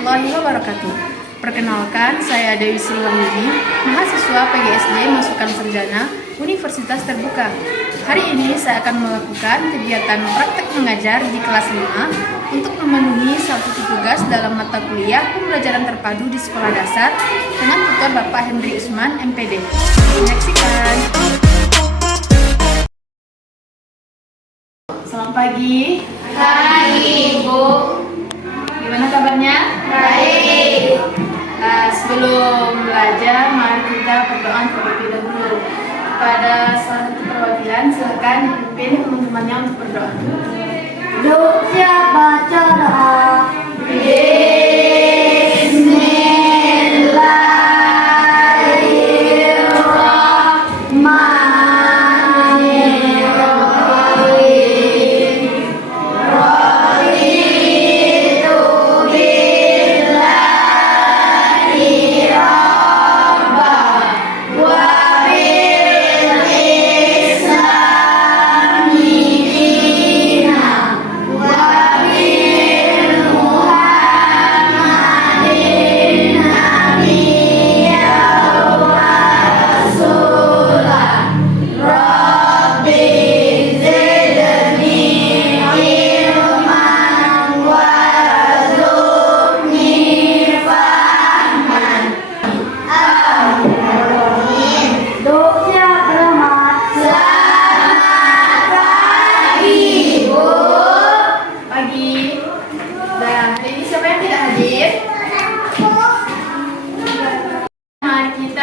warahmatullahi wabarakatuh. Perkenalkan, saya Dewi Silwangi, mahasiswa PGSD Masukan Sarjana Universitas Terbuka. Hari ini saya akan melakukan kegiatan praktek mengajar di kelas 5 untuk memenuhi satu tugas dalam mata kuliah pembelajaran terpadu di sekolah dasar dengan tutor Bapak Hendri Usman, MPD. Menyaksikan. Selamat pagi. Pagi, Bu. Gimana kabarnya? Baik. Sebelum belajar, mari kita berdoa terlebih dahulu. Pada salah satu perwakilan, silakan dipimpin teman-temannya untuk berdoa. Siap baca doa.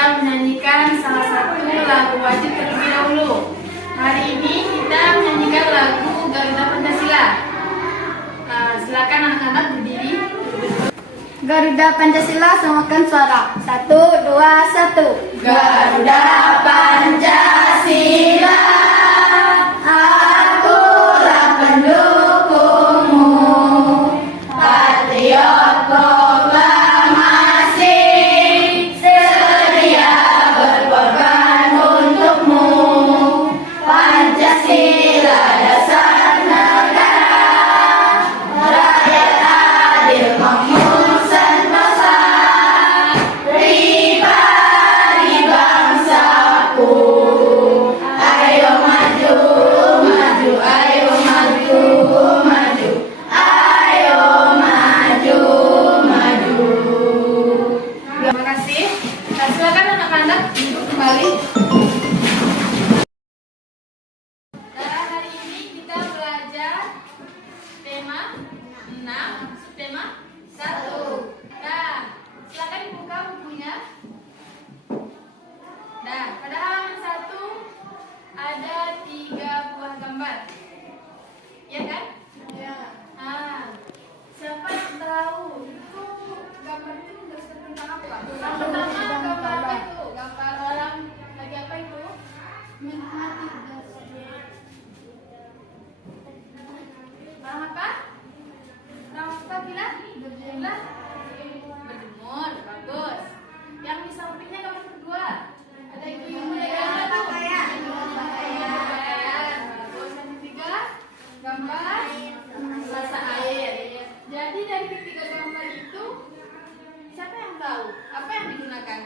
Menyanyikan salah satu lagu wajib terlebih dahulu. Hari ini kita menyanyikan lagu Garuda Pancasila. Silakan anak-anak berdiri. Garuda Pancasila, samakan suara. 1, 2, 1. Garuda Pancasila, akulah pendukungmu, patriot proklamasi, sedia berkorban untukmu. Pancasila dasar negara, rakyat adil makmur sentosa, pribadi bangsaku. Ayo maju, maju, ayo maju, maju, ayo maju, maju. Terima kasih. Silakan anak-anak duduk kembali. Hari ini kita belajar tema 6, subtema 1. Silakan dibuka bukunya. Pada halaman 1 ada 3 buah gambar. Ya kan? Ya. Siapa yang tahu itu gambar itu menjelaskan tentang apa? Yang Tahu, pertama sedang gambar apa kalah. itu? Gambar orang lagi apa itu? Menikmati dasar. Orang apa? Orang apa bilang? Bilang berjemur, bagus. Yang di sampingnya gambar kedua ada ibu-ibu yang apa tuh? Pakaian, bagus. Yang ketiga gambar sasa air. Jadi dari ketiga gambar itu siapa yang tahu apa yang digunakan?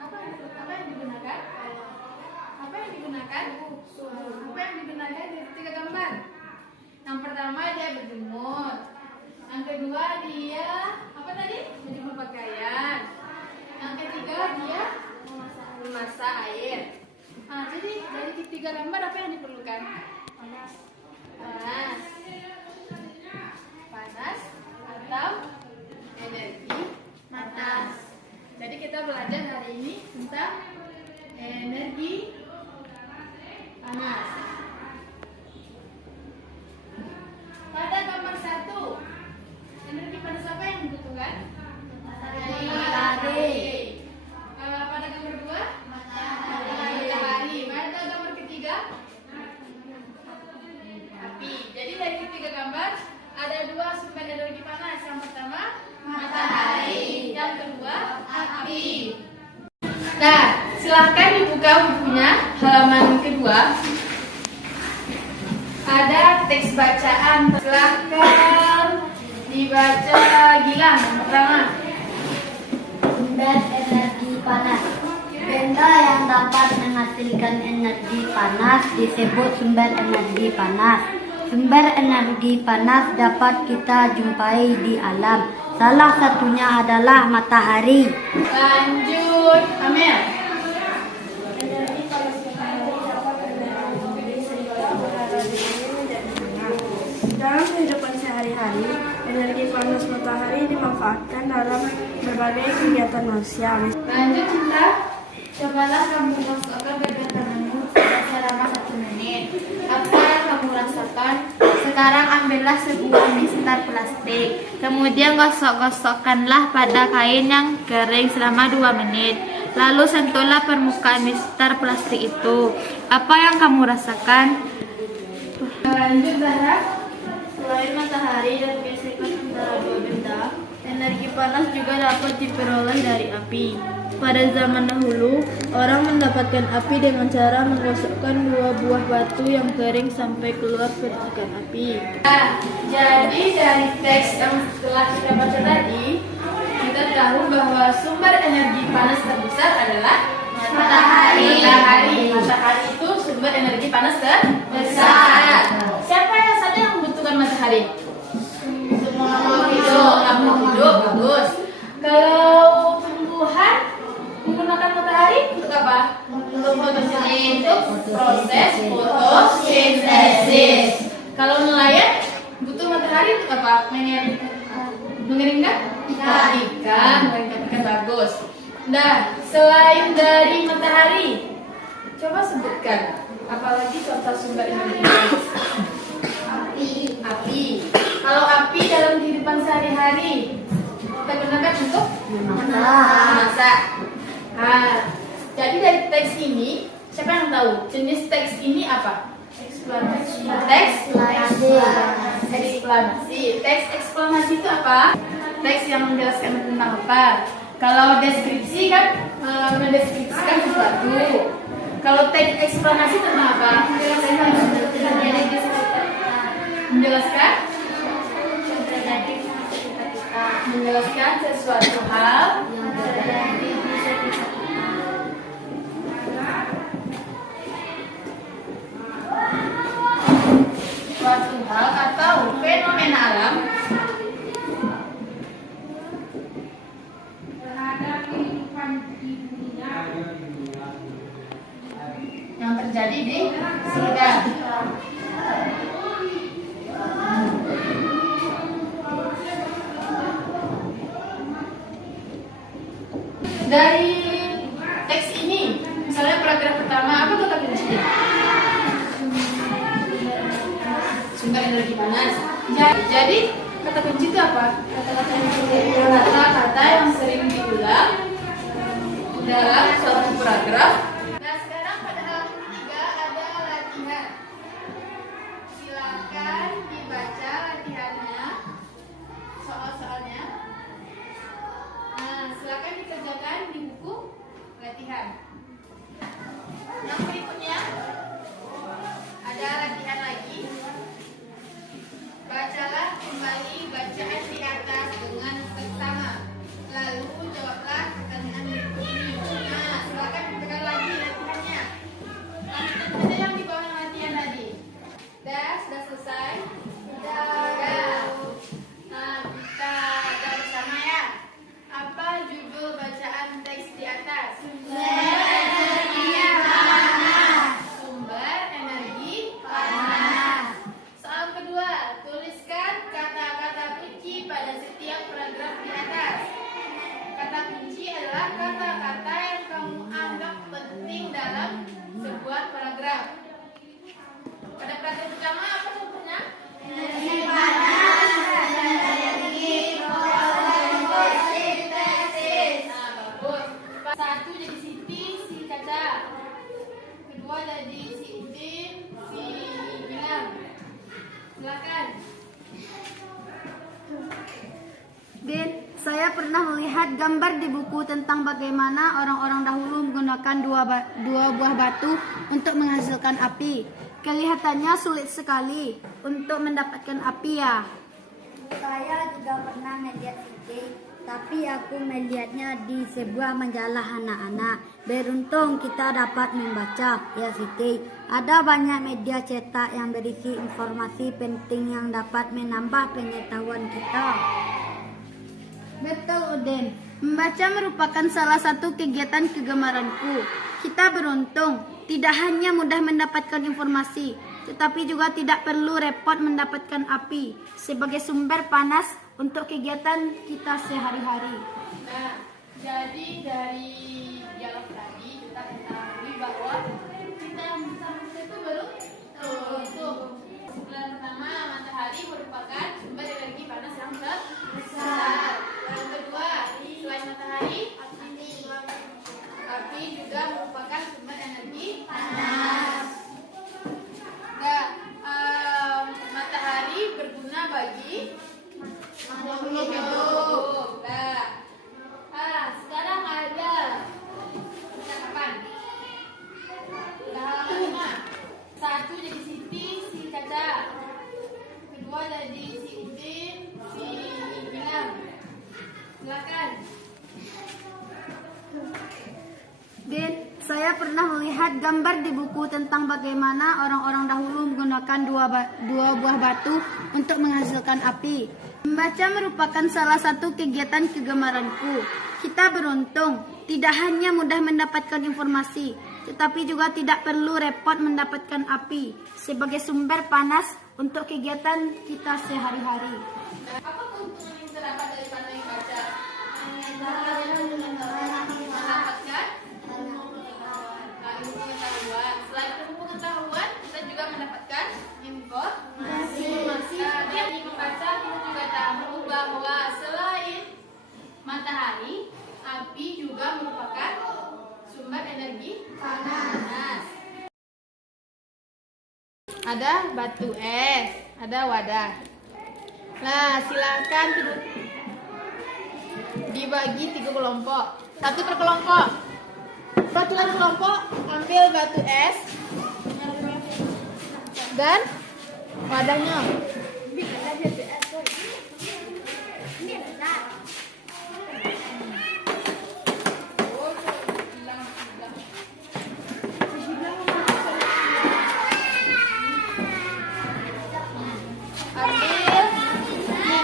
Apa yang digunakan? Apa yang digunakan? Apa yang digunakan dari ketiga gambar? Yang pertama dia berjemur. Yang kedua dia apa tadi? Menjemur pakaian. Yang ketiga dia memasak air. Jadi dari ketiga gambar apa yang diperlukan? Panas. Panas atau energi panas. Jadi kita belajar hari ini tentang energi panas. Pada gambar 1, energi panas apa yang dibutuhkan? Matahari. Pada gambar 2, matahari. Pada gambar ketiga, api. Jadi dari ketiga gambar ada 2 sumber energi panas. Yang pertama matahari, yang kedua api. Silahkan dibuka bukunya halaman kedua. Ada teks bacaan. Silahkan di dibaca Gilang. Yang pertama. Sumber energi panas. Benda yang dapat menghasilkan energi panas disebut sumber energi panas. Sumber energi panas dapat kita jumpai di alam. Salah satunya adalah matahari. Lanjut, Amel. Energi panas matahari dapat menjadi sehingga udara dingin menjadi hangat. Dalam kehidupan sehari-hari, energi panas matahari dimanfaatkan dalam berbagai kegiatan manusia. Lanjut, Cinta. Cobalah kamu masukkan kegiatanmu selama 1 menit. Apa yang kamu rasakan? Sekarang ambillah sebuah mie setar plastik. Kemudian gosok-gosokkanlah pada kain yang kering selama 2 menit. Lalu sentuhlah permukaan mie setar plastik itu. Apa yang kamu rasakan? Lanjut, Zahra. Selain matahari dan gesekan antara dua benda, energi panas juga dapat diperoleh dari api. Pada zaman dahulu, orang mendapatkan api dengan cara menggosokkan 2 buah batu yang kering sampai keluar percikan api. Nah, jadi dari teks yang telah kita baca tadi, kita tahu bahwa sumber energi panas terbesar adalah matahari. Matahari itu sumber energi panas terbesar. Siapa yang saja yang membutuhkan matahari? Semua makhluk hidup. Bagus. Kalau tumbuhan menggunakan matahari untuk apa? Untuk fotosintesis, untuk proses fotosintesis. Kalau nelayan butuh matahari untuk apa? Mengeringkan ikan. Bagus. Nah, selain dari matahari, coba sebutkan apalagi contoh sumber energi panas. Api. Kalau api dalam kehidupan sehari-hari kita gunakan untuk memasak. Nah, jadi dari teks ini, siapa yang tahu jenis teks ini apa? Eksplanasi. Teks eksplanasi itu apa? Teks yang menjelaskan tentang apa? Kalau deskripsi kan mendeskripsikan sesuatu. Kalau teks eksplanasi tentang apa? Menjelaskan sesuatu hal yang terjadi di sekitar suatu hal atau fenomena alam yang terjadi di sekitar. Dari teks ini, misalnya paragraf pertama, apa kata kuncinya? Sumber energi panas. Jadi kata kunci itu apa? Kata-kata yang sering diulang dalam suatu paragraf. Nah, sekarang pada halaman 3 ada latihan. Silakan dibaca latihannya, soal-soalnya. Nah, silakan dikerjakan di buku latihan. Yang berikutnya ada latihan lagi. Bacalah kembali bacaan di atas dengan seksama. Lalu jawablah pertanyaan berikut ini. Nah, silakan kerjakan lagi latihannya. Lanjutkan saja yang di bawah latihan tadi. Sudah selesai? Sudah. Nah, kita baca bersama ya. Apa judul bacaan teks di atas? Sumber energi panas. Soal kedua, tuliskan kata-kata kunci pada setiap paragraf di atas. Kata kunci adalah kata-kata yang kamu anggap penting dalam sebuah paragraf. Pada paragraf pertama apa contohnya? Energi panas. Satu jadi Siti, si Caca. Kedua jadi si Udin, si Gilang. Silakan. Din, saya pernah melihat gambar di buku tentang bagaimana orang-orang dahulu menggunakan dua buah batu untuk menghasilkan api. Kelihatannya sulit sekali untuk mendapatkan api ya. Saya juga pernah melihat Siti, tapi aku melihatnya di sebuah majalah anak-anak. Beruntung kita dapat membaca, ya Siti. Ada banyak media cetak yang berisi informasi penting yang dapat menambah pengetahuan kita. Betul, Udin. Membaca merupakan salah satu kegiatan kegemaranku. Kita beruntung, tidak hanya mudah mendapatkan informasi, tetapi juga tidak perlu repot mendapatkan api sebagai sumber panas untuk kegiatan kita sehari-hari. Nah, jadi dari dialog tadi kita ketahui bahwa kita itu baru tuh. Bulan pertama, matahari merupakan sumber energi panas yang terbesar. Yang kedua, selain matahari, api juga merupakan sumber energi panas. Nah, matahari berguna bagi makhluk hidup. Nah, sekarang ada percakapan. Udah halaman 5. Satu jadi Siti, si Caca. Kedua jadi si Udin, si Gilang. Silakan. Din, saya pernah melihat gambar di buku tentang bagaimana orang-orang dahulu menggunakan dua buah batu untuk menghasilkan api. Membaca merupakan salah satu kegiatan kegemaranku. Kita beruntung, tidak hanya mudah mendapatkan informasi, tetapi juga tidak perlu repot mendapatkan api sebagai sumber panas untuk kegiatan kita sehari-hari. Apa keuntungan yang terdapat dari pandang membaca? Mendapatkan ilmu pengetahuan. Selain ilmu pengetahuan, kita juga mendapatkan informasi. Dari membaca kita juga tahu bahwa selain matahari, api juga merupakan sumber energi panas. Ada batu es, ada wadah. Nah, silakan dibagi 3 kelompok. 1 per kelompok. Peraturan kelompok, ambil batu es dan wadahnya. Ambil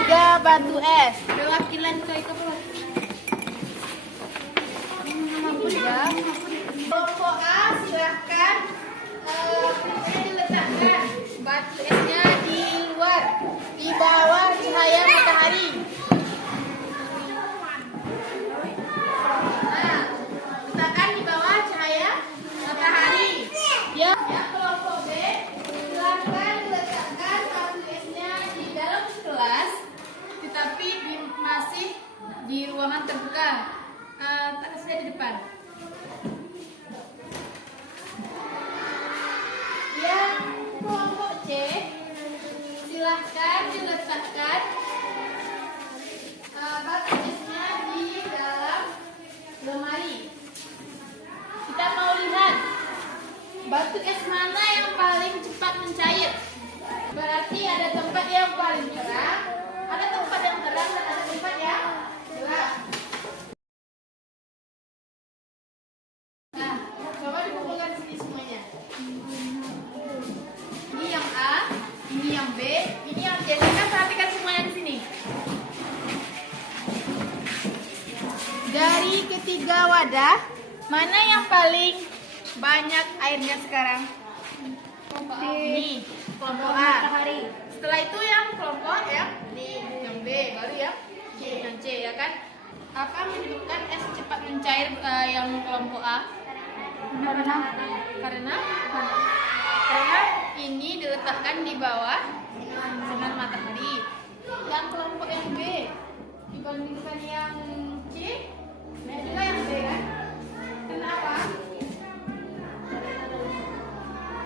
3 batu es. Perwakilan itu kelompok A silahkan diletakkan batu esnya di luar, di bawah cahaya matahari. Nah, letakkan di bawah cahaya matahari. Yang kelompok B silahkan diletakkan batu esnya di dalam kelas, tetapi masih di ruangan terbuka. Saya di depan. Yang kelompok C silahkan diletakkan batu esnya di dalam lemari. Kita mau lihat batu es mana yang paling cepat mencair. Berarti ada tempat yang paling terang, ada tempat yang terang dan ada tempat yang gelap. Nah, coba dikumpulkan sini semuanya. Ini yang A, ini yang B, ini yang C. Kita perhatikan semuanya di sini. Dari ketiga wadah, mana yang paling banyak airnya sekarang? Ini kelompok A. Setelah itu yang kelompok yang B, baru yang C, ya kan? Apa menyebabkan es cepat mencair yang kelompok A? Karena ini diletakkan di bawah sinar matahari. Yang kelompok yang B dibandingkan yang C, juga yang B kan? Kenapa?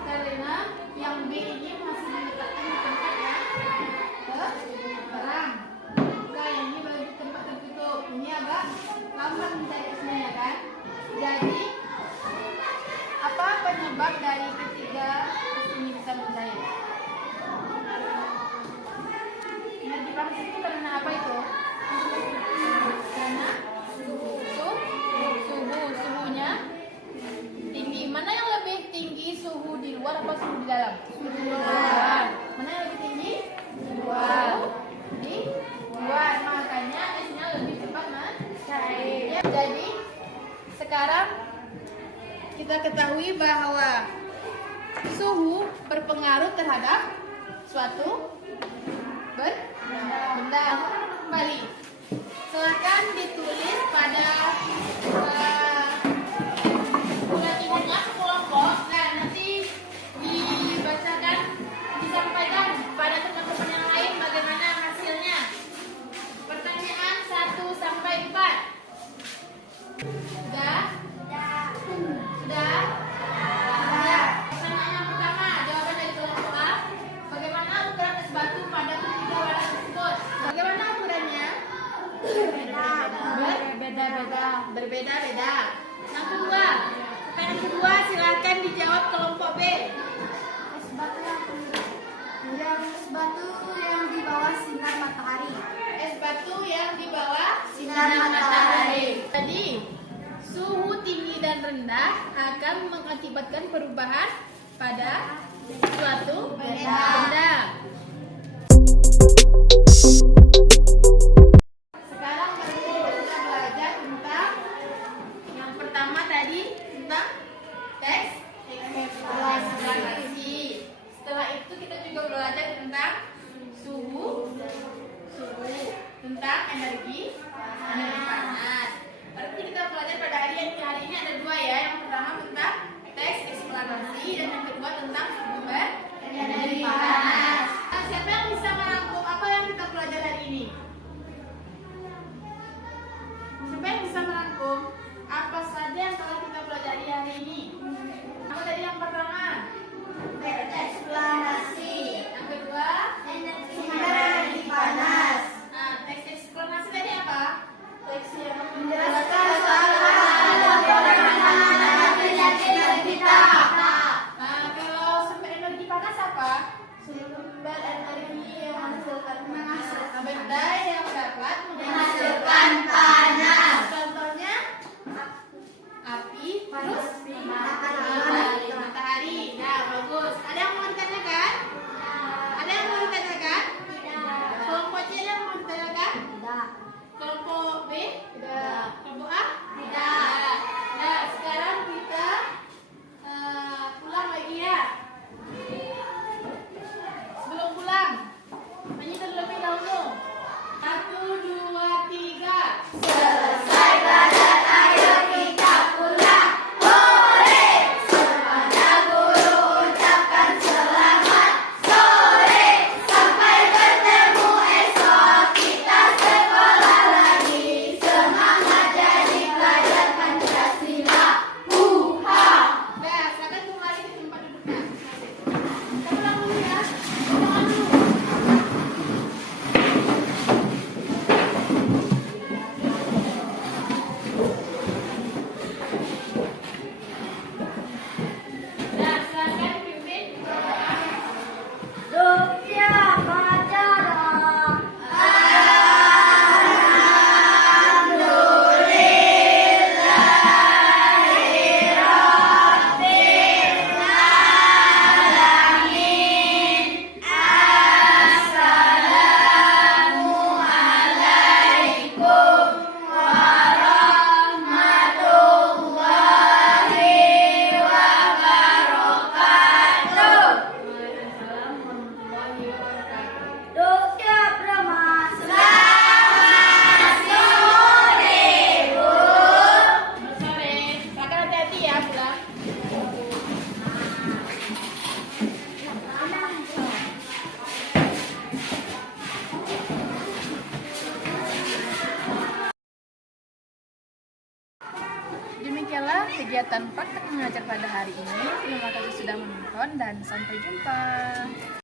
Karena yang B ini masih diletakkan di tempat yang terang. Nah, yang ini baru di tempat tertutup. Ini agak lambat mencairnya, ya kan? Jadi apa penyebab dari ketiga es ini bisa mencair? Energi panas itu kita ketahui bahwa suhu berpengaruh terhadap suatu benda. Kembali, silakan ditulis pada pelatihannya kelompok. Nah, nanti dibacakan, disampaikan pada teman-teman yang lain bagaimana hasilnya. Pertanyaan 1 sampai 4. Sudah? Sudah? Sudah. Pertanyaan yang pertama, jawaban dari kelompok A. Bagaimana ukuran es batu pada ketiga warna tersebut? Bagaimana ukurannya? Berbeda-beda. Yang kedua, pertanyaan kedua, silakan dijawab kelompok B. Es batu yang di bawah sinar matahari. Es batu yang di bawah Sinar matahari. Jadi, suhu tinggi dan rendah akan mengakibatkan perubahan pada suatu benda. Sekarang kita belajar tentang yang pertama tadi, tentang teks eksplorasi. Setelah itu kita juga belajar tentang suhu, tentang energi panas. Berarti kita belajar pada hari ini ada 2 ya. Yang pertama tentang teks eksplorasi dan yang kedua tentang sumber energi panas. Nah, siapa yang bisa merangkum apa yang kita pelajari hari ini? Siapa yang bisa merangkum apa saja yang telah kita pelajari hari ini? Apa tadi yang pertama? Teks eksplorasi. Yang kedua? Sumber energi panas. Nah, teks eksplorasi tadi apa? Teks yang Menjelaskan soal energi kita. Nah, kalau sumber energi panas apa? Sumber energi yang menghasilkan benda yang dapat Menghasilkan panas. Contohnya api, terus matahari. Nah, bagus. Ada yang mau ditanyakan? Ada yang mau ditanyakan? Kelompok C ada yang mau ditanyakan? Tidak. Kelompok B? Tidak. Kelompok A? Tidak. Nah, sekarang kita pulang lagi ya. Sebelum pulang, nyanyi terlebih dahulu. 1, 2, 3. Selesai belajar, ayo kita pulang. Hore! Semuanya guru ucapkan selamat sore. Sampai bertemu esok, kita sekolah lagi. Semangat jadi pelajar Pancasila. Huha! Nah, silakan kembali ke tempat duduknya. Kita pulang dulu ya. Jangan dulu. Nah, silakan pimpin doa. Rupiah baca doa. Rupiah Brahma. Selamat sore, Bu. Selamat sore. Silakan hati-hati ya pulang. Demikianlah kegiatan praktek mengajar pada hari ini. Terima kasih sudah menonton dan sampai jumpa.